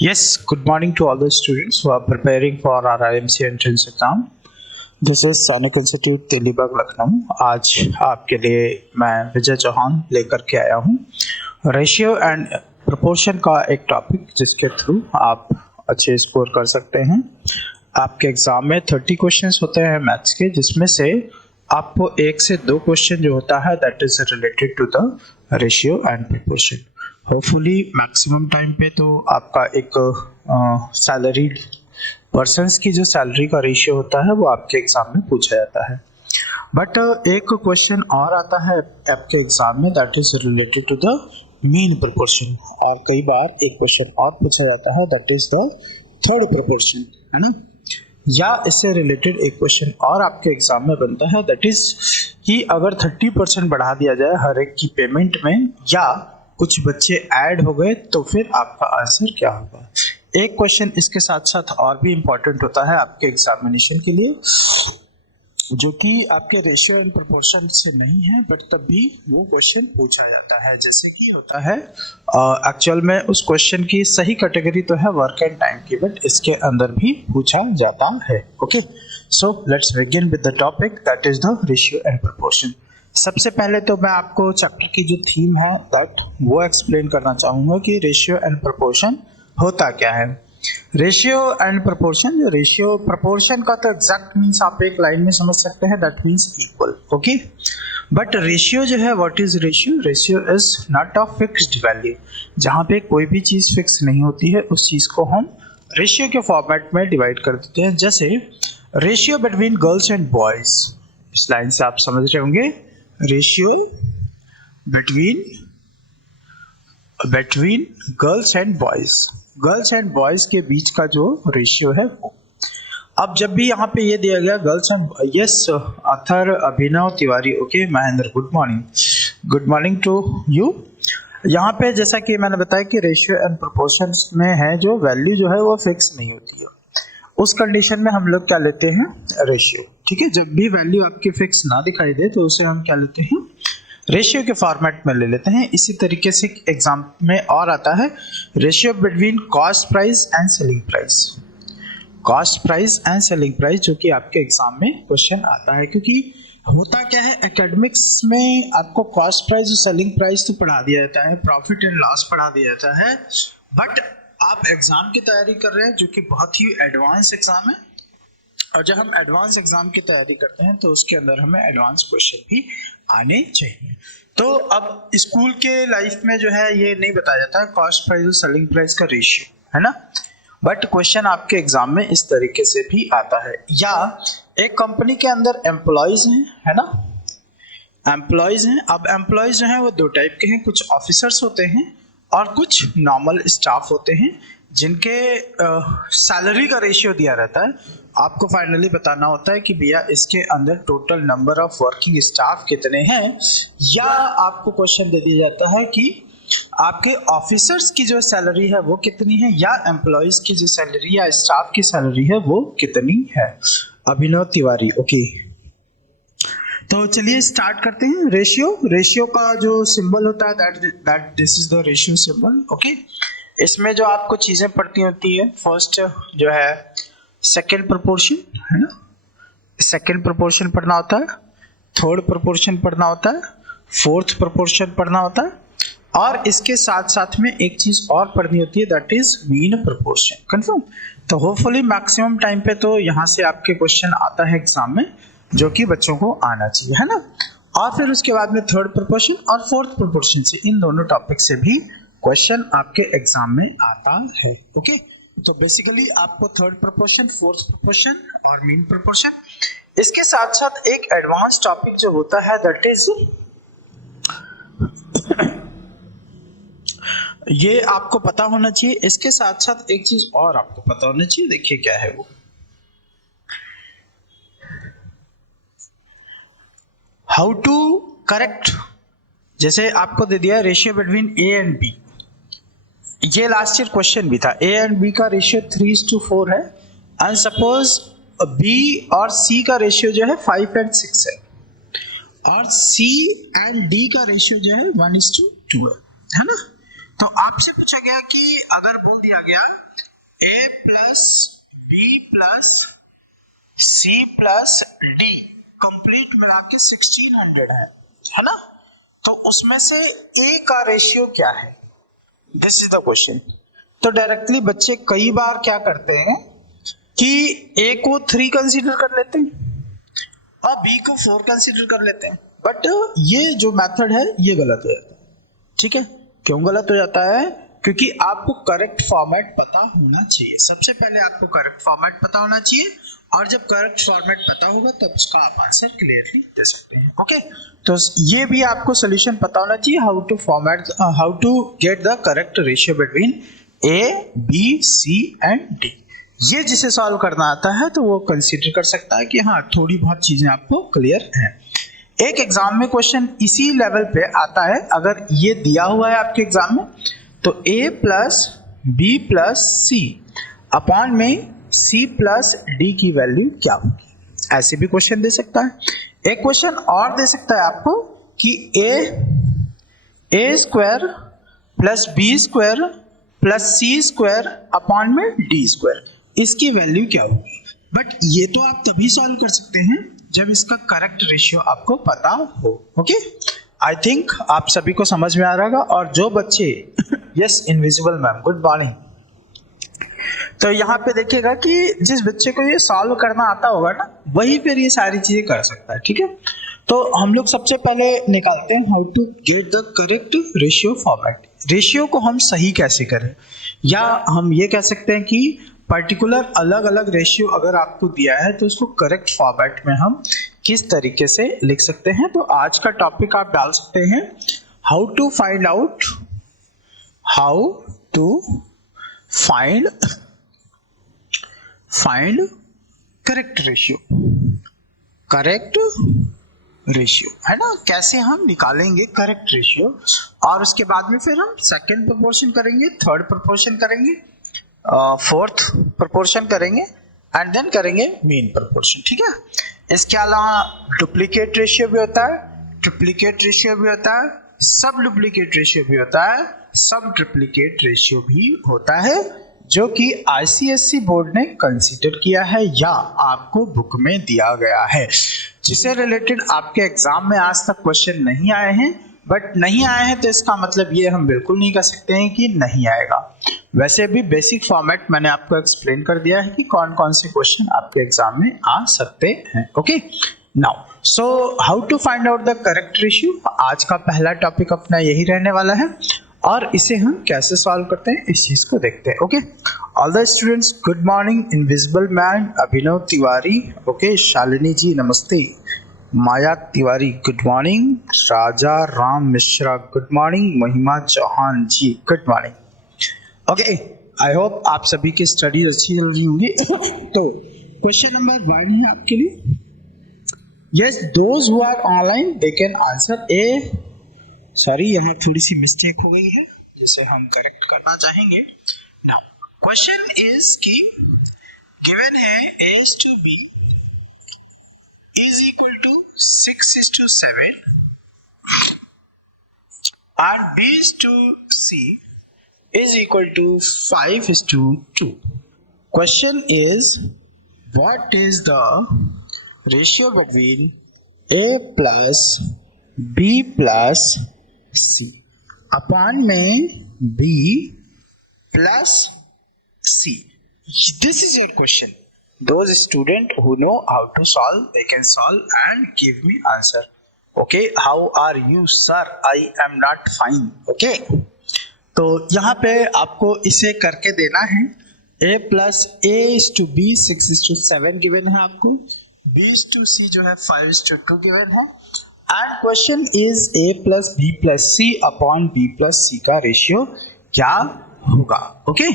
Yes, good morning to all the students who are preparing for our IMC entrance exam. This is सैनिक institute Telibagh Lucknow. आज आपके लिए मैं विजय चौहान लेकर के आया हूँ रेशियो एंड प्रोपोर्शन का एक टॉपिक जिसके थ्रू आप अच्छे स्कोर कर सकते हैं। आपके एग्जाम में 30 क्वेश्चंस होते हैं मैथ्स के, जिसमें से आपको 1 से 2 क्वेश्चन जो होता है that is related to the ratio and proportion. Hopefully maximum time पे तो आपका एक सैलरीड पर्सन्स की जो सैलरी का रेशियो होता है वो आपके एग्जाम में पूछा जाता है। बट एक क्वेश्चन और आता है आपके एग्जाम में that is related to the mean proportion, और कई बार एक क्वेश्चन और पूछा जाता है that is the third proportion, है ना। या इससे रिलेटेड एक क्वेश्चन और आपके एग्जाम में बनता है दैट इज कि अगर 30% बढ़ा दिया जाए हर एक की पेमेंट में या कुछ बच्चे ऐड हो गए तो फिर आपका आंसर क्या होगा। एक क्वेश्चन इसके साथ साथ और भी इंपॉर्टेंट होता है आपके एग्जामिनेशन के लिए, जो कि आपके रेशियो एंड प्रोपोर्शन से नहीं है बट तब भी वो क्वेश्चन पूछा जाता है। जैसे कि होता है एक्चुअल में उस क्वेश्चन की सही कैटेगरी तो है वर्क एंड टाइम की, बट इसके अंदर भी पूछा जाता है। Okay, so let's begin with the topic that is the ratio and proportion. सबसे पहले तो मैं आपको चैप्टर की जो थीम है दैट वो एक्सप्लेन करना चाहूँगा कि रेशियो एंड प्रोपोर्शन होता क्या है। रेशियो एंड प्रोपोर्शन, जो रेशियो प्रोपोर्शन का तो एग्जैक्ट मीन्स आप एक लाइन में समझ सकते हैं that means equal. Okay, but ratio जो है what is ratio? Ratio is not a fixed value. जहाँ पे कोई भी चीज़ फिक्स नहीं होती है उस चीज़ को हम रेशियो के फॉर्मेट में डिवाइड कर देते हैं। जैसे ratio between girls and boys, इस लाइन से आप समझ रहे होंगे ratio between girls and boys, girls and boys के बीच का जो रेशियो है वो। अब जब भी यहाँ पे ये दिया गया girls and, yes Athar Abhinav Tiwari, okay Mahendra, good morning to you. यहाँ पे जैसा कि मैंने बताया कि रेशियो एंड प्रोपोर्शंस में है जो वैल्यू जो है वो फिक्स नहीं होती है, उस कंडीशन में हम लोग क्या लेते हैं रेशियो। ठीक है, जब भी वैल्यू आपकी फिक्स ना दिखाई दे तो उसे हम क्या लेते हैं रेशियो के फॉर्मेट में ले लेते हैं। इसी तरीके से एग्जाम में और आता है ratio between cost price and selling price, cost price and selling price, जो कि आपके एग्जाम में क्वेश्चन आता है। क्योंकि होता क्या है एकेडमिक्स में आपको कॉस्ट प्राइस और सेलिंग प्राइस तो पढ़ा दिया जाता है, प्रॉफिट एंड लॉस पढ़ा दिया जाता है, बट आप एग्जाम की तैयारी कर रहे हैं जो कि बहुत ही एडवांस एग्जाम है, और जब हम एडवांस एग्जाम की तैयारी करते हैं तो उसके अंदर हमें एडवांस क्वेश्चन भी आने चाहिए। तो अब स्कूल के लाइफ में जो है ये नहीं बताया जाता है कॉस्ट प्राइस और सेलिंग प्राइस का रेशियो, है ना, बट क्वेश्चन आपके एग्जाम में इस तरीके से भी आता है। या एक कंपनी के अंदर एम्प्लॉयज हैं, है ना, एम्प्लॉयज हैं। अब एम्प्लॉयज जो हैं वो 2 टाइप के हैं, कुछ ऑफिसर्स होते हैं और कुछ नॉर्मल स्टाफ होते हैं, जिनके सैलरी का रेशियो दिया रहता है। आपको फाइनली बताना होता है कि भैया इसके अंदर total number of working staff कितने हैं, या आपको क्वेश्चन दे दिया जाता है कि आपके ऑफिसर्स की जो सैलरी है वो कितनी है, या एम्प्लॉयज की जो सैलरी या स्टाफ की सैलरी है वो कितनी है। अभिनव तिवारी, ओके। तो चलिए स्टार्ट करते हैं। रेशियो का जो सिंबल होता है that this is the ratio symbol. Okay, इसमें जो आपको चीजें पढ़ती होती है, फर्स्ट जो है सेकंड प्रोपोर्शन, है ना, सेकंड प्रोपोर्शन पढ़ना होता है, थर्ड प्रोपोर्शन पढ़ना होता है, फोर्थ प्रोपोर्शन पढ़ना होता है, और इसके साथ साथ में एक चीज और पढ़नी होती है that is mean proportion. Confirm? तो होपफुली मैक्सिमम टाइम पे तो यहाँ से आपके क्वेश्चन आता है एग्जाम में, जो कि बच्चों को आना चाहिए, है ना। और फिर उसके बाद में थर्ड प्रोपोर्शन और फोर्थ प्रोपोर्शन से, इन दोनों टॉपिक से भी क्वेश्चन आपके एग्जाम में आता है। ओके, तो बेसिकली आपको थर्ड प्रोपोर्शन, फोर्थ प्रोपोर्शन और मीन प्रोपोर्शन, इसके साथ साथ एक एडवांस टॉपिक जो होता है दैट इज ये आपको पता होना चाहिए। इसके साथ साथ एक चीज और आपको पता होना चाहिए, देखिए क्या है वो, हाउ टू करेक्ट। जैसे आपको दे दिया ratio between A and B, ये लास्ट ईयर क्वेश्चन भी था, ए एंड बी का रेशियो 3:4 है, एंड सपोज बी और सी का रेशियो जो है 5 and 6 है, और सी एंड डी का रेशियो जो है 1:2 है ना। तो आपसे पूछा गया कि अगर बोल दिया गया A plus B plus C plus D complete मिला के 1600 है ना? तो उसमें से ए का रेशियो क्या है, दिस इज द क्वेश्चन। तो डायरेक्टली बच्चे कई बार क्या करते हैं कि ए को 3 कंसीडर कर लेते हैं और बी को 4 कंसीडर कर लेते हैं, बट ये जो मेथड है ये गलत हो जाता है। ठीक है, क्यों गलत हो जाता है? क्योंकि आपको करेक्ट फॉर्मेट पता होना चाहिए। सबसे पहले आपको करेक्ट फॉर्मेट पता होना चाहिए, और जब करेक्ट फॉर्मेट पता होगा तब उसका आप आंसर क्लियरली दे सकते हैं। ओके, तो ये भी आपको सोल्यूशन पता होना चाहिए, how to get the correct ratio between A B C and D. ये जिसे सॉल्व करना आता है तो वो कंसीडर कर सकता है कि हाँ थोड़ी बहुत चीजें आपको क्लियर हैं। एक एग्जाम में क्वेश्चन इसी लेवल पे आता है, अगर ये दिया हुआ है आपके एग्जाम में, तो a plus B plus C upon में c प्लस डी की वैल्यू क्या होगी, ऐसे भी क्वेश्चन दे सकता है। एक क्वेश्चन और दे सकता है आपको कि a square plus B square plus C square upon में डी स्क्वायर, इसकी वैल्यू क्या होगी। बट ये तो आप तभी सॉल्व कर सकते हैं जब इसका करेक्ट रेशियो आपको पता हो। ओके, आई थिंक आप सभी को समझ में आ रहा होगा। और जो बच्चे yes invisible ma'am good morning, तो यहाँ पे देखिएगा कि जिस बच्चे को ये सॉल्व करना आता होगा ना, वही फिर ये सारी चीजें कर सकता है। ठीक है, तो हम लोग सबसे पहले निकालते हैं how to get the correct ratio format. Ratio को हम सही कैसे करें, या हम ये कह सकते हैं कि पर्टिकुलर अलग अलग रेशियो अगर आपको दिया है तो उसको करेक्ट फॉर्मेट में हम किस तरीके से लिख सकते हैं। तो आज का टॉपिक आप डाल सकते हैं how to find correct ratio है ना, कैसे हम निकालेंगे करेक्ट रेशियो। और उसके बाद में फिर हम सेकंड प्रोपोर्शन करेंगे, थर्ड प्रोपोर्शन करेंगे, फोर्थ प्रोपोर्शन करेंगे एंड देन करेंगे मीन प्रोपोर्शन। ठीक है, इसके अलावा डुप्लीकेट रेशियो भी होता है, ट्रिप्लीकेट रेशियो भी होता है, सब डुप्लीकेट रेशियो भी होता है, सब ट्रिप्लीकेट रेशियो भी होता है, जो कि आईसीएसई बोर्ड ने कंसीडर किया है या आपको बुक में दिया गया है, जिसे रिलेटेड आपके एग्जाम में आज तक क्वेश्चन नहीं आए हैं। बट नहीं आए हैं तो इसका मतलब ये हम बिल्कुल नहीं कह सकते हैं कि नहीं आएगा। वैसे भी बेसिक फॉर्मेट मैंने आपको एक्सप्लेन कर दिया है कि कौन कौन से क्वेश्चन आपके एग्जाम में आ सकते हैं। Okay, now so how to find out the correct ratio, आज का पहला टॉपिक अपना यही रहने वाला है, और इसे हम कैसे सॉल्व करते हैं इस चीज को देखते हैं। Okay, all the students good morning, invisible man Abhinav Tiwari, okay, Shalini ji नमस्ते, Maya Tiwari good morning, Raja Ram Mishra good morning, Mahima Chauhan ji good morning. Okay, I hope आप सभी की स्टडी अच्छी चल रही होंगी। तो क्वेश्चन नंबर 1 है आपके लिए, yes those who are online they can answer A, sorry यहाँ थोड़ी सी मिस्टेक हो गई है जिसे हम करेक्ट करना चाहेंगे। नाउ क्वेश्चन इज कि गिवन है a to b is equal to 6:7 and b to c is equal to 5:2. Question is, what is the ratio between a plus b plus c upon में b plus c? This is your question. Those students who know how to solve, they can solve and give me answer. Okay, how are you sir? I am not fine. Okay, तो यहाँ पे आपको इसे करके देना है, a plus a is to b 6:7 given है आपको, b is to c जो है 5:2 गिवन है, and question is a plus b plus c upon b plus c का रेशियो क्या होगा। ओके,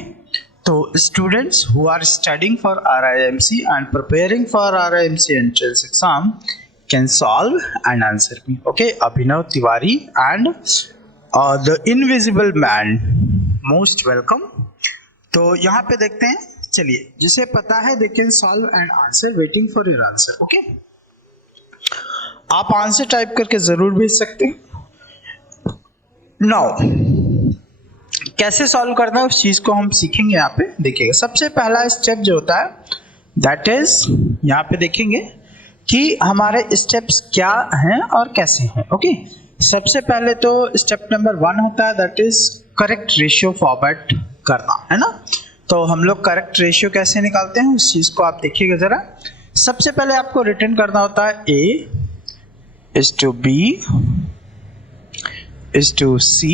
तो students who are studying for RIMC and preparing for RIMC entrance exam can solve and answer me. Okay, Abhinav Tiwari and the invisible man, most welcome. तो यहाँ पे देखते हैं, चलिए जिसे पता है they can solve and answer, waiting for your answer. Okay, आप आंसर टाइप करके जरूर भेज सकते हैं। Now कैसे सॉल्व करना है उस चीज को हम सीखेंगे यहाँ पे। देखिएगा सबसे पहला स्टेप जो होता है दैट इज, यहाँ पे देखेंगे कि हमारे स्टेप्स क्या हैं और कैसे हैं। ओके, सबसे पहले तो स्टेप नंबर 1 होता है that is correct ratio format करना, है ना। तो हम लोग करेक्ट रेशियो कैसे निकालते हैं उस चीज को आप देखिएगा जरा। सबसे पहले आपको रिटर्न करना होता है A:B C,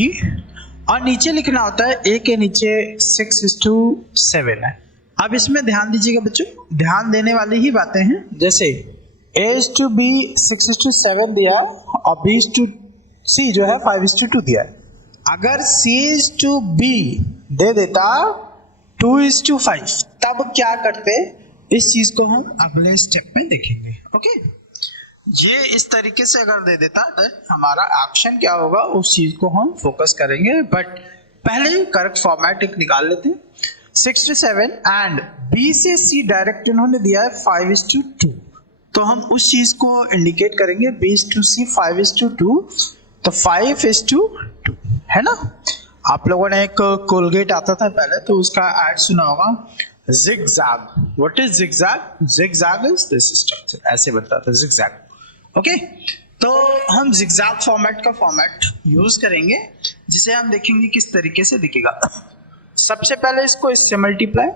और नीचे लिखना होता है A के नीचे 6:7 है। अब इसमें ध्यान दीजिएगा बच्चों, ध्यान देने वाली ही बातें हैं। जैसे A:B 6:7 दिया और B:C जो है 5:2 दिया है। अगर C:B दे देता 2:5 तब क्या करते, इस चीज को हम अगले स्टेप में देखेंगे। ओके, ये इस तरीके से अगर दे देता तो हमारा एक्शन क्या होगा उस चीज को हम फोकस करेंगे। बट पहले करेक्ट फॉर्मेट एक निकाल लेते हैं। 6:7 एंड B से C डायरेक्ट इन्होंने दिया है 5:2, तो हम उस चीज को इंडिकेट करेंगे B:C 5:2, तो 5:2 है ना। आप लोगों ने एक कोलगेट आता था पहले तो उसका एड सुना होगा, zigzag. What is zigzag? Zigzag is this structure. ऐसे बनता था zigzag. ओके, तो हम zigzag फॉर्मेट का फॉर्मेट यूज करेंगे जिसे हम देखेंगे किस तरीके से दिखेगा। सबसे पहले इसको इससे मल्टीप्लाई,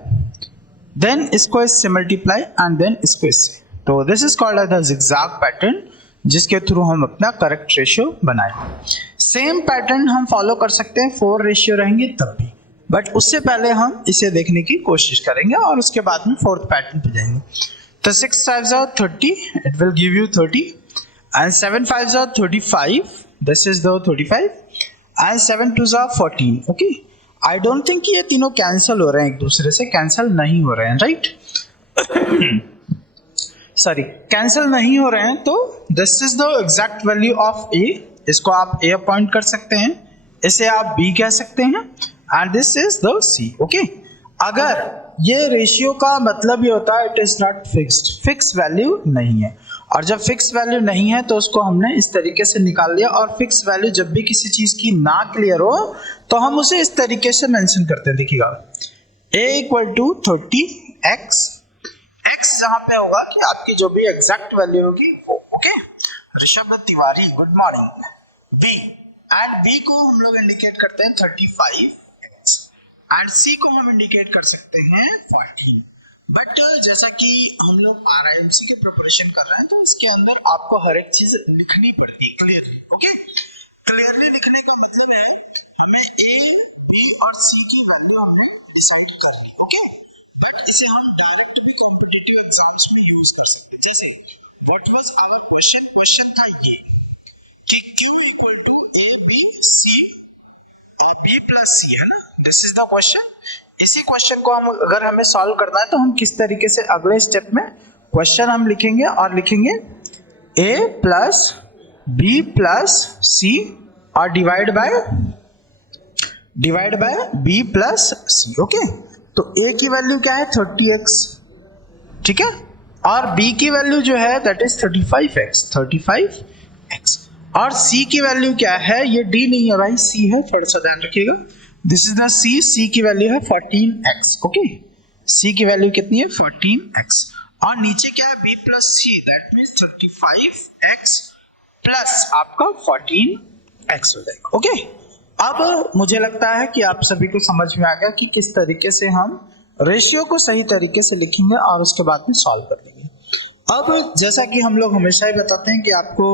देन इसको इससे मल्टीप्लाई एंड देन इसको इससे। तो this is called as the zigzag pattern, जिसके थ्रू हम अपना करेक्ट रेशियो बनाए। सेम पैटर्न हम फॉलो कर सकते हैं 4 रेशियो रहेंगे तब भी, बट उससे पहले हम इसे देखने की कोशिश करेंगे और उसके बाद में 4th पैटर्न पे जाएंगे। तो 6 5s are 30, it will give you 30, and 7 5s are 35, this is the 35, and 7 2s are 14. Okay, I don't think ये तीनों कैंसिल हो रहे हैं, एक दूसरे से कैंसिल नहीं हो रहे हैं, राइट? सॉरी, कैंसिल नहीं हो रहे हैं। तो this is the exact value of A, इसको आप A अपॉइंट कर सकते हैं, इसे आप B कह सकते हैं, and this is the C। Okay, अगर ये रेशियो का मतलब ये होता है it is not fixed, fix value नहीं है, और जब फिक्स वैल्यू नहीं है तो उसको हमने इस तरीके से निकाल लिया। और फिक्स वैल्यू जब भी किसी चीज की ना क्लियर हो तो हम उसे इस तरीके से मेंशन करते हैं। देखिएगा A = 30x, x जहां पे होगा कि आपकी जो भी एग्जैक्ट वैल्यू होगी वो। Okay, Rishabh Tiwari good morning. B and B को हम लोग इंडिकेट करते हैं 35x, एंड C को हम इंडिकेट कर सकते हैं 14। बट जैसा कि हम लोग RIMC के प्रिपरेशन कर रहे हैं तो इसके अंदर आपको हर एक चीज लिखनी पड़ती है क्लियरली। ओके, क्लियरली लिखने का मतलब है हमें A, B और C की वैल्यू हमें डिसाइड करनी है। ओके, इसे हम डायरेक्ट भी कॉम्पिटिटिव एग्जाम्स में यूज कर सकते हैं। जैसे व्हाट वाज आवर क्वेश्चन था ये कि Q = ABC B + C है ना, दिस इज द क्वेश्चन। इसी क्वेश्चन को हम अगर हमें सॉल्व करना है तो हम किस तरीके से अगले स्टेप में क्वेश्चन हम लिखेंगे और लिखेंगे A + B + C और divide by B + C। Okay, तो A की वैल्यू क्या है 30x, ठीक है, और B की वैल्यू जो है दैट इज 35x, और C की वैल्यू क्या है, ये D नहीं है भाई, C है, थोड़ा सा ध्यान रखिएगा। दिस इज द C की वैल्यू है 14x। ओके, C की वैल्यू कितनी है 14x, और नीचे क्या है B + C, that means 35x plus आपका 14x हो जाएगा। ओके, अब मुझे लगता है कि आप सभी को समझ में आ गया कि किस तरीके से हम रेशियो को सही तरीके से लिखेंगे और उसके बाद में सॉल्व कर लेंगे। अब जैसा कि हम लोग हमेशा ही बताते हैं कि आपको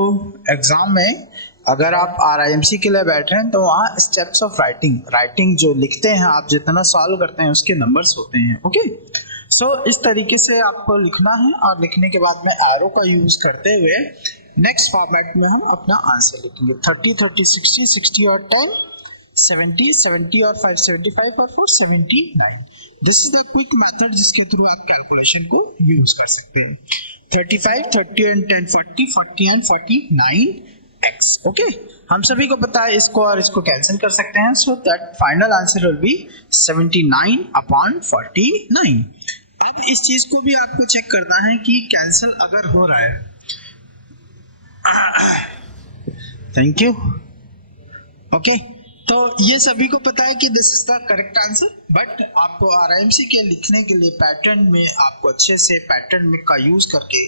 एग्जाम में अगर आप RIMC के लिए बैठ रहे हैं तो वहाँ स्टेप्स ऑफ राइटिंग जो लिखते हैं आप, जितना सॉल्व करते हैं उसके नंबर्स होते हैं। ओके, सो इस तरीके से आपको लिखना है और लिखने के बाद में एरो का यूज करते हुए नेक्स्ट फॉर्मेट में हम अपना आंसर लिखेंगे। 30 30 60 60 और 10 70 70 और 5 75 और 4 79। This is the quick method जिसके थ्रू आप कैलकुलेशन को यूज कर सकते हैं। 35 30 एंड 10 40 40 एंड 49x। ओके, हम सभी को पता है इसको और इसको कैंसिल कर सकते हैं, so that final answer will be 79/49। अब इस चीज को भी आपको चेक करना है कि कैंसिल अगर हो रहा है, थैंक यू। ओके, तो ये सभी को पता है कि this is the correct answer, but आपको आरआईएमसी के लिखने के लिए पैटर्न में आपको अच्छे से पैटर्न में का यूज करके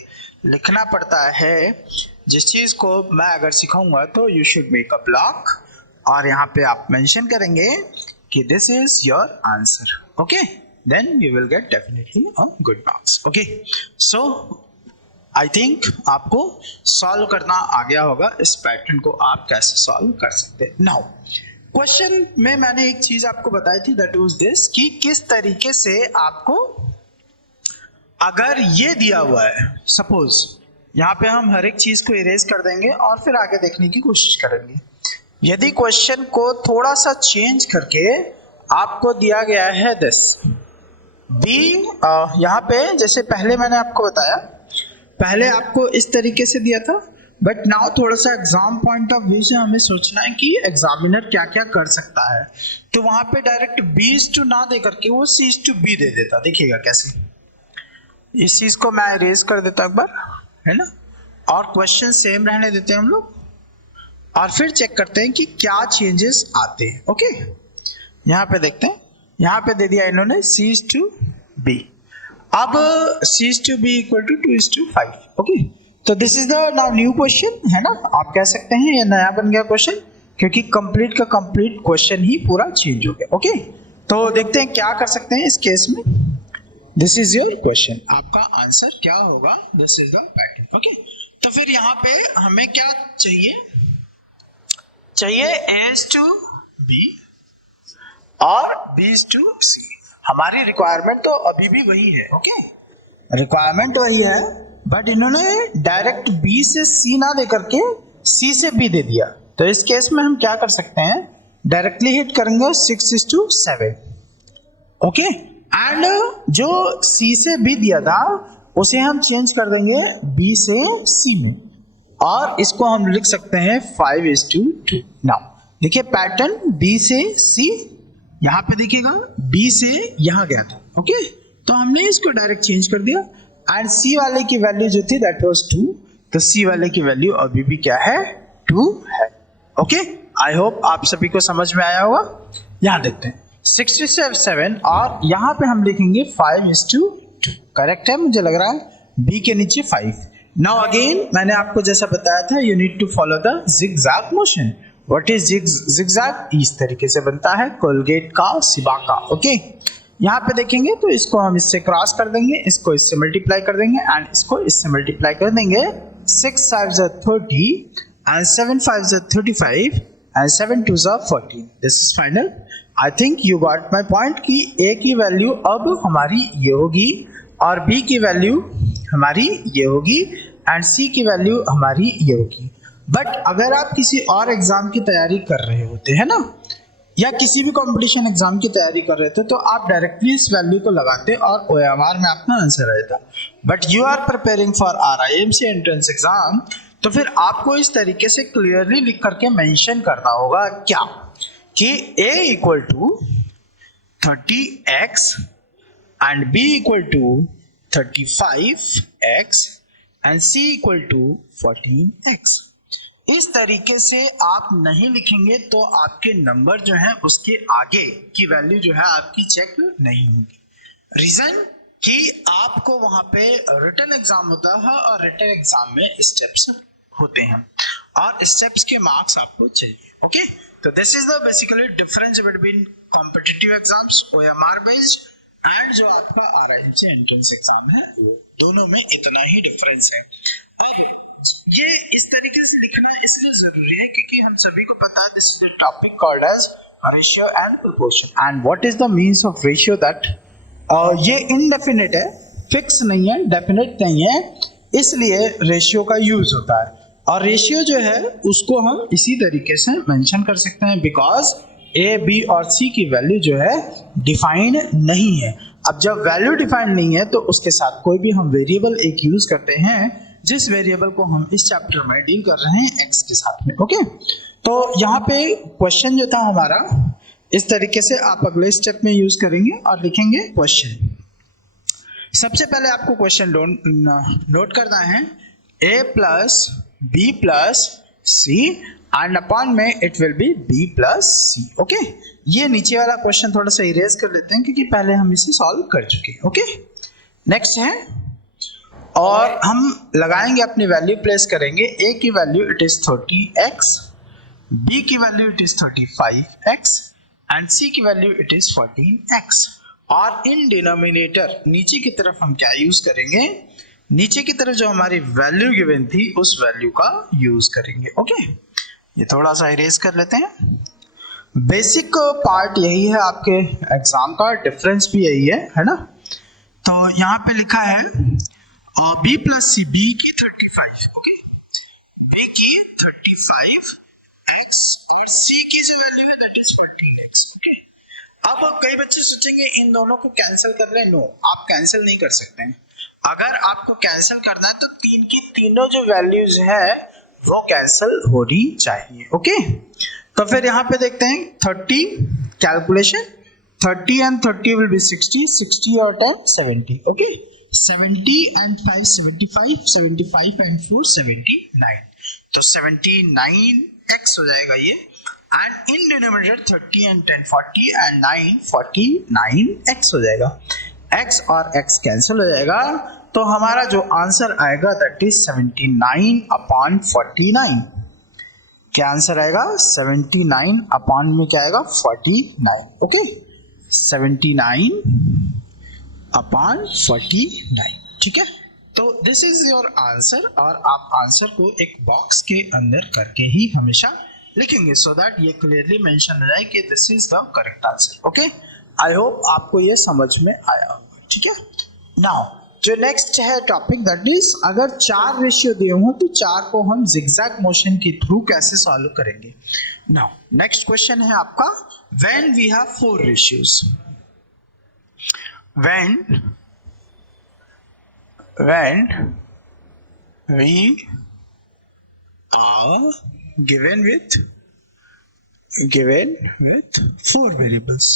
लिखना पड़ता है, जिस चीज को मैं अगर सिखाऊंगा तो you should make a block और यहाँ पे आप मेंशन करेंगे कि this is your answer, okay, then you will get definitely a good marks, okay. So I think आपको सॉल्व करना आ गया होगा, इस पैटर्न को आप कैसे सॉल्व कर सकते हैं। नाउ क्वेश्चन में मैंने एक चीज आपको बताई थी, दैट वाज दिस, कि किस तरीके से आपको, अगर ये दिया हुआ है, सपोज यहाँ पे हम हर एक चीज को इरेज कर देंगे और फिर आगे देखने की कोशिश करेंगे। यदि क्वेश्चन को थोड़ा सा चेंज करके आपको दिया गया है दिस बी, यहाँ पे जैसे पहले मैंने आपको बताया, पहले आपको इस तरीके से दिया था, बट नाउ थोड़ा सा एग्जाम पॉइंट ऑफ व्यू से हमें सोचना है कि एग्जामिनर क्या क्या कर सकता है। तो वहां पे डायरेक्ट बीज टू ना दे करके वो सीज टू बी दे देता। देखिएगा कैसे, इस चीज को मैं इरेज कर देता एक बार, है ना, और क्वेश्चन सेम रहने देते हैं हम लोग, और फिर चेक करते हैं कि क्या चेंजेस आते हैं। ओके, यहाँ पे देखते हैं, यहाँ पे दे दिया इन्होंने सीज टू बी, अब C's to B equal to 2:5, okay. तो this is the now new question, है ना, आप कह सकते हैं ये नया बन गया क्वेश्चन, क्योंकि कंप्लीट का कंप्लीट क्वेश्चन ही पूरा चेंज हो गया। ओके, तो देखते हैं क्या कर सकते हैं इस केस में। दिस इज योर क्वेश्चन, आपका आंसर क्या होगा, this is the pattern. Okay, तो फिर यहाँ पे हमें क्या चाहिए, A is to B और B is to C। हमारी रिक्वायरमेंट तो अभी भी वही है। ओके, रिक्वायरमेंट वही है, बट इन्होंने डायरेक्ट B से C ना दे करके C से B दे दिया। तो इस केस में हम क्या कर सकते हैं, डायरेक्टली हिट करेंगे 6:7। ओके, एंड जो C से B दिया था उसे हम चेंज कर देंगे B से C में, और इसको हम लिख सकते हैं 5:2। नाउ देखिए पैटर्न, B से C, यहाँ पे देखिएगा B से यहाँ गया था। ओके, तो हमने इसको डायरेक्ट चेंज कर दिया, एंड C वाले की वैल्यू जो थी दैट वाज 2, तो C वाले की वैल्यू अभी भी क्या है, 2 है। ओके, आई होप आप सभी को समझ में आया होगा। यहाँ देखते हैं 6:7 और यहाँ पे हम लिखेंगे 5:2। करेक्ट है, मुझे लग रहा है, B के नीचे 5। नाउ अगेन मैंने आपको जैसा बताया था, you need to follow the zigzag motion. What is zigzag, इस तरीके से बनता है, कोलगेट का, सिबा का। ओके, यहाँ पे देखेंगे तो इसको हम इससे क्रॉस कर देंगे, इसको इससे मल्टीप्लाई कर देंगे, एंड इसको इससे मल्टीप्लाई कर देंगे। 6 5 30 and 7 5 35 and 7 2 14। This is final. I think you got my point कि A की वैल्यू अब हमारी ये होगी और B की वैल्यू हमारी ये होगी एंड C की वैल्यू हमारी ये होगी। बट अगर आप किसी और एग्जाम की तैयारी कर रहे होते हैं ना, या किसी भी कंपटीशन एग्जाम की तैयारी कर रहे थे, तो आप डायरेक्टली इस वैल्यू को लगाते और OMR में अपना आंसर रहता। But you are preparing for RIMC entrance exam, तो फिर आपको इस तरीके से क्लियरली लिख करके मेंशन करना होगा क्या, कि A equal to 30x and B equal to 35x and C equal to 14x। इस तरीके से आप नहीं लिखेंगे तो आपके नंबर जो है उसके आगे की वैल्यू जो है आपकी चेक नहीं होगी। रीजन कि आपको वहां पे रिटन एग्जाम होता है और रिटन एग्जाम में स्टेप्स होते हैं और स्टेप्स के मार्क्स आपको चाहिए। ओके, तो this is the basically difference between competitive exams OMR based and जो आपका RIMC एंट्रेंस एग्जाम है, दोनों में इतना ही डिफरेंस है। अब ये इस तरीके से लिखना इसलिए जरूरी है क्योंकि हम सभी को पता है this is the topic called as ratio and proportion. And what is the means of ratio, that ये इनडेफिनेट है, फिक्स नहीं है, डेफिनेट नहीं है, इसलिए रेशियो का यूज होता है। और रेशियो जो है उसको हम इसी तरीके से मेंशन कर सकते हैं, बिकॉज A, B और C की वैल्यू जो है डिफाइंड नहीं है। अब जब वैल्यू डिफाइंड नहीं है तो उसके साथ कोई भी हम वेरिएबल एक यूज करते हैं, जिस वेरिएबल को हम इस चैप्टर में डील कर रहे हैं x के साथ में। ओके, तो यहाँ पे क्वेश्चन जो था हमारा इस तरीके से आप अगले स्टेप में यूज करेंगे और लिखेंगे क्वेश्चन। सबसे पहले आपको क्वेश्चन नोट करना है, A plus B plus C and upon में it will be b plus C. Okay, ये नीचे वाला क्वेश्चन थोड़ा सा इरेज कर लेते हैं क्योंकि पहले हम इसे सॉल्व कर चुके हैं। ओके, नेक्स्ट है, और हम लगाएंगे अपनी वैल्यू प्लेस करेंगे। a की value it is 30x, b की value it is 35x and c की वैल्यू इट इज 14x। और इन डिनोमिनेटर नीचे की तरफ हम क्या यूज करेंगे, नीचे की तरफ जो हमारी वैल्यू गिवन थी उस वैल्यू का यूज करेंगे। ओके, ये थोड़ा सा इरेज कर लेते हैं। बेसिक पार्ट यही है आपके एग्जाम का, डिफरेंस भी यही है ना। तो यहाँ पे लिखा है b प्लस सी, b की 35, ओके, b की 35x और c की जो वैल्यू है दैट इज 14x। ओके, अब कई बच्चे सोचेंगे इन दोनों को कैंसिल कर ले। नो, आप कैंसिल नहीं कर सकते हैं। अगर आपको कैंसिल करना है तो तीन की तीनों जो वैल्यूज है वो कैंसिल होनी चाहिए। ओके, तो फिर यहाँ पे देखते हैं 30 कैलकुलेशन, 30 एंड 30 विल बी 60, 60 और 10 70। ओके, 70 एंड 5 75, 75 एंड 4 79, तो 79x हो जाएगा ये। And in denominator 30 and 10 40 and 9 49x हो जाएगा। x और x कैंसिल हो जाएगा, तो हमारा जो आंसर आएगा दैट इज 79 अपॉन 49। क्या आंसर आएगा, 79 अपॉन में क्या आएगा 49। ओके, 79 अपॉन 49, ठीक है। तो दिस इज योर आंसर, और आप आंसर को एक बॉक्स के अंदर करके ही हमेशा लिखेंगे सो दैट ये क्लियरली मेंशन हो जाए कि this is the correct answer. Okay, I hope आपको ये समझ में आया होगा, ठीक है। नाउ जो नेक्स्ट है टॉपिक दैट इज, अगर 4 रेशियो दिए हो तो 4 को हम जिगजैग मोशन के थ्रू कैसे सॉल्व करेंगे। नाउ नेक्स्ट क्वेश्चन है आपका, when we have 4 ratios, when we are given with 4 variables,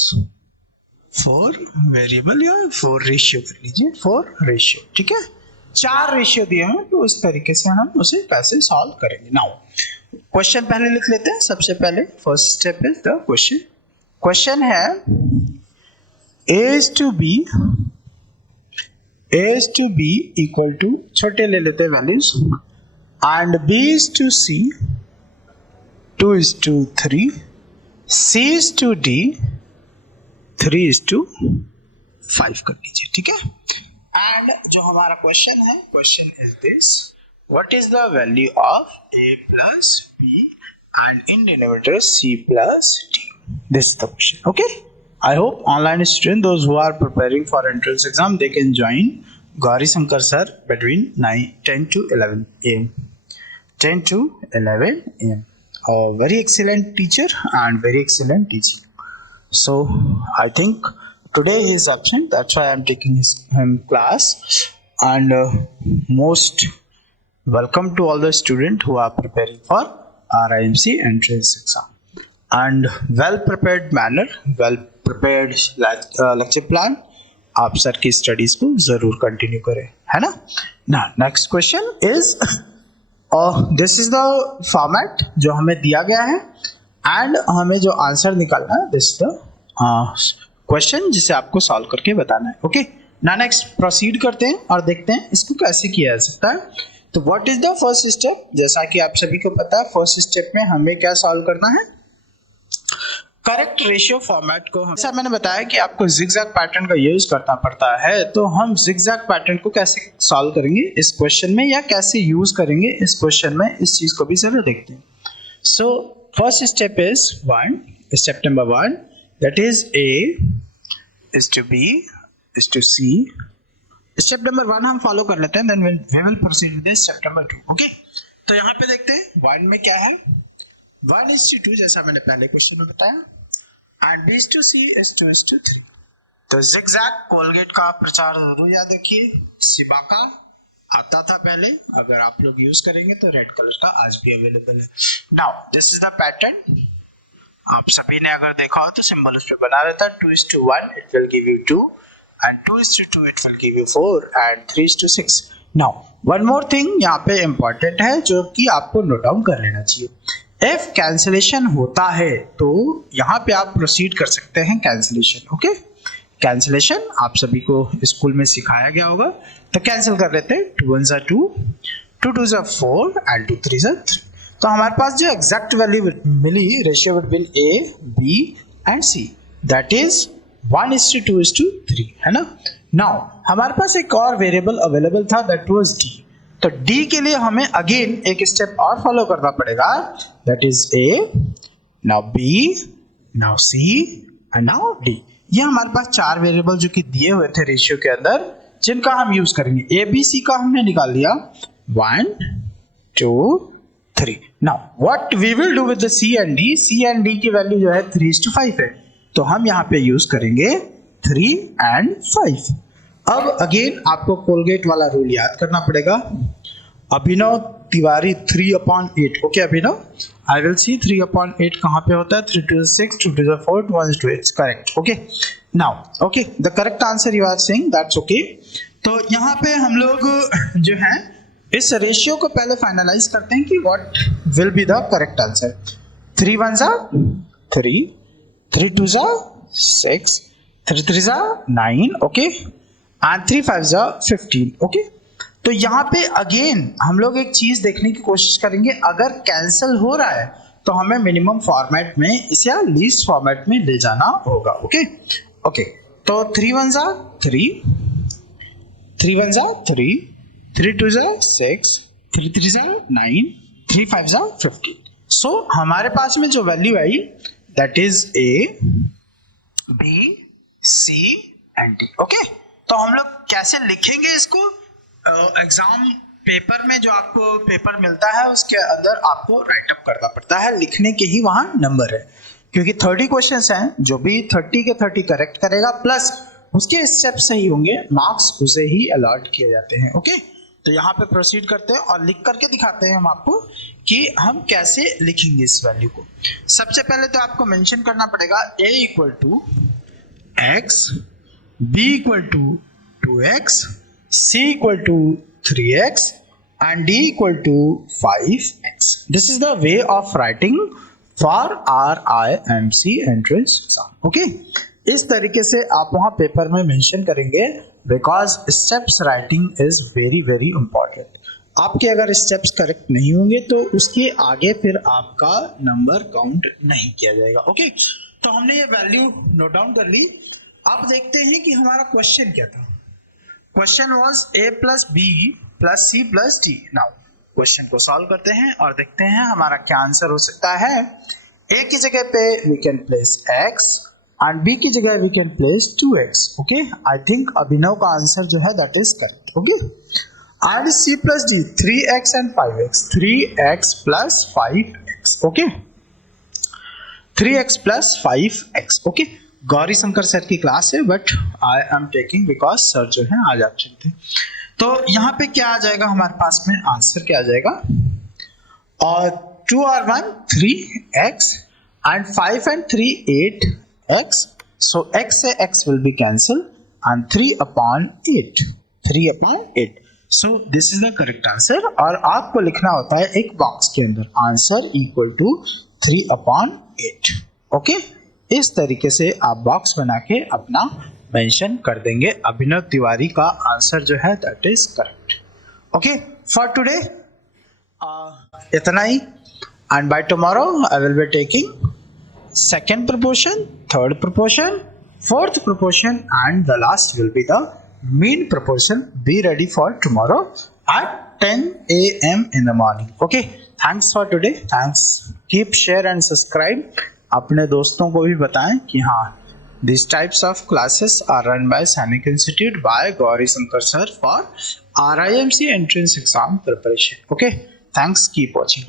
4 variable या 4 रेशियो कर लीजिए, 4 रेशियो, ठीक है। 4 रेशियो दिए हैं तो उस तरीके से हम उसे कैसे सॉल्व करेंगे। नाउ क्वेश्चन पहले लिख लेते हैं। सबसे पहले first step is the question है a is to b equal to, छोटे ले लेते हैं values, and b is to c, 2 is to 3, c is to d, 3 is to 5 कर लीजिए, ठीक है। एंड जो हमारा क्वेश्चन है, question is this, what is the value of a plus b and in denominator c plus d, this is the question। okay, I hope online students, those who are preparing for entrance exam, they can join Gauri Shankar sir between 10 to 11 am. 10 to 11 am. A very excellent teacher and very excellent teaching. So I think today he is absent. That's why I am taking him class. And most welcome to all the students who are preparing for RIMC entrance exam. And well prepared manner, well prepared lecture plan, आप sir की studies को जरूर continue करें, है ना। ना next question is, this is the format जो हमें दिया गया है एंड हमें जो आंसर निकालना है, दिस द क्वेश्चन जिसे आपको सॉल्व करके बताना है। ओके, ना नेक्स्ट प्रोसीड करते हैं और देखते हैं इसको कैसे किया जा सकता है। तो what is the first step, जैसा कि आप सभी को पता है फर्स्ट स्टेप में हमें क्या सॉल्व करना है, करेक्ट रेशियो फॉर्मेट को। जैसा मैंने बताया कि आपको जिगजैग पैटर्न का यूज करना पड़ता है, तो हम जिगजैग पैटर्न को कैसे सॉल्व करेंगे इस क्वेश्चन में, या कैसे यूज करेंगे इस क्वेश्चन में, इस चीज को भी जरूर देखते हैं। So first step is step number 1, that is a is to b is to c। Step number 1 हम फॉलो कर लेते हैं, then we will proceed with step number 2। Okay, तो यहाँ पे देखते हैं 1 में क्या है, 1 is to 2 जैसा मैंने पहले क्वेश्चन में बताया, and b is to c is 2 is to 3। तो जिगजैग कोलगेट का प्रचार जरूर याद रखिए, सिबा का आता था पहले, अगर आप लोग यूज करेंगे तो रेड कलर का आज भी अवेलेबल है। Now this is the pattern, आप सभी ने अगर देखा हो तो सिंबल उस पे बना रहता है, 2 is to 1 it will give you 2 and 2 is to 2 it will give you 4 and 3 is to 6। Now one more thing यहाँ पे इम्पोर्टेंट है जो कि आपको नोट डाउन कर लेना चाहिए, इफ कैंसिलेशन होता है तो यहाँ पे आप प्रोसीड कर सकते हैं कैंसिलेशन। ओके, कैंसिलेशन आप सभी को स्कूल में सिखाया गया होगा, तो कैंसिल कर लेते हैं। 2 1 2, 2 2 4 एंड 2 3 3। तो हमारे पास जो एग्जैक्ट वैल्यू मिली ratio between A B and C, that is 1:2:3, है ना। नाउ हमारे पास एक और वेरिएबल अवेलेबल था, दैट वाज डी। तो डी के लिए हमें अगेन एक स्टेप और फॉलो करना पड़ेगा, that is A, now B, now C and now D. ये हमारे पास 4 वेरिएबल जो कि दिए हुए थे रेशियो के अंदर, जिनका हम यूज करेंगे। ए बी सी का हमने निकाल लिया 1 2 3। Now what we will do with the C and D, C and D की वैल्यू जो है 3:5 है, तो हम यहाँ पे यूज करेंगे 3 and 5। अब अगेन आपको कोलगेट वाला रूल याद करना पड़ेगा। Abhinav Tiwari 3/8। Okay Abhinav, I will see 3/8 कहाँ पे होता है। 3 2 6, 2 2 4, 2 1 2, it's correct. Okay, now okay the correct answer you are saying, that's okay. तो यहाँ पे हम लोग जो है इस रेशियो को पहले फाइनलाइज करते हैं कि what will be the correct answer. 3 1 3, 3 2 6, 3 3 9, okay, and 3 5 15। Okay, तो यहाँ पे अगेन हम लोग एक चीज देखने की कोशिश करेंगे, अगर कैंसिल हो रहा है तो हमें मिनिमम फॉर्मेट में इसे या लीस्ट फॉर्मेट में ले जाना होगा। ओके ओके, तो 3 1 3, 3 1 3, 3 2 6, 3 3 9, 3 5 15। सो हमारे पास में जो वैल्यू आई that is A B C and D. Okay, तो हम लोग कैसे लिखेंगे इसको, एग्जाम पेपर में जो आपको पेपर मिलता है उसके अंदर आपको राइट अप करना पड़ता है, लिखने के ही वहां नंबर है, क्योंकि 30 क्वेश्चंस हैं, जो भी 30 के 30 करेक्ट करेगा प्लस उसके स्टेप सही होंगे, मार्क्स उसे ही अलॉट किए जाते हैं। ओके, तो यहाँ पे प्रोसीड करते हैं और लिख करके दिखाते हैं हम आपको कि हम कैसे लिखेंगे इस वैल्यू को। सबसे पहले तो आपको मेंशन करना पड़ेगा a equal to x, b equal to 2x, c equal to 3x and d equal to 5x. This is the way of writing for RIMC entrance exam. Okay? इस तरीके से आप वहां पेपर में मेंशन करेंगे, because steps writing is very very important. आपके अगर steps correct नहीं होंगे तो उसके आगे फिर आपका नंबर काउंट नहीं किया जाएगा। ओके, तो हमने ये वैल्यू नोट डाउन कर ली। अब देखते हैं कि हमारा क्वेश्चन क्या था। Question was a plus B plus C plus D. Now question को सॉल्व करते हैं और देखते हैं हमारा क्या आंसर हो सकता है। a की जगह पे we can place x and b की जगह we can place 2x। Okay, I think Abhinav का आंसर जो है that is correct. Okay, and c plus d 3x and 5x, 3x plus 5x। Okay, 3x plus 5x। Okay, Gauri Shankar sir की class है, but I am taking because sir जो है आज absent थे। तो यहाँ पे क्या आ जाएगा हमारे पास में, आंसर क्या आ जाएगा, और 2 और 1 3x and 5 and 3 8x। So x से x will be cancelled and 3/8, 3/8। So this is the correct answer. और आपको लिखना होता है एक बॉक्स के अंदर आंसर इक्वल टू 3/8। ओके, इस तरीके से आप बॉक्स बना के अपना मेंशन कर देंगे। अभिनव तिवारी का आंसर जो है that is correct. Okay, for today इतना ही, and by tomorrow I will be taking second proportion, third proportion, fourth proportion and the last will be the mean proportion. Be ready for tomorrow at 10 AM in the morning. Okay, thanks for today. Thanks. Keep share and subscribe. अपने दोस्तों को भी बताएं कि हाँ, these types of classes are run by Sainik Institute by Gauri Shankar sir for RIMC entrance exam preparation. Okay, thanks. Keep watching.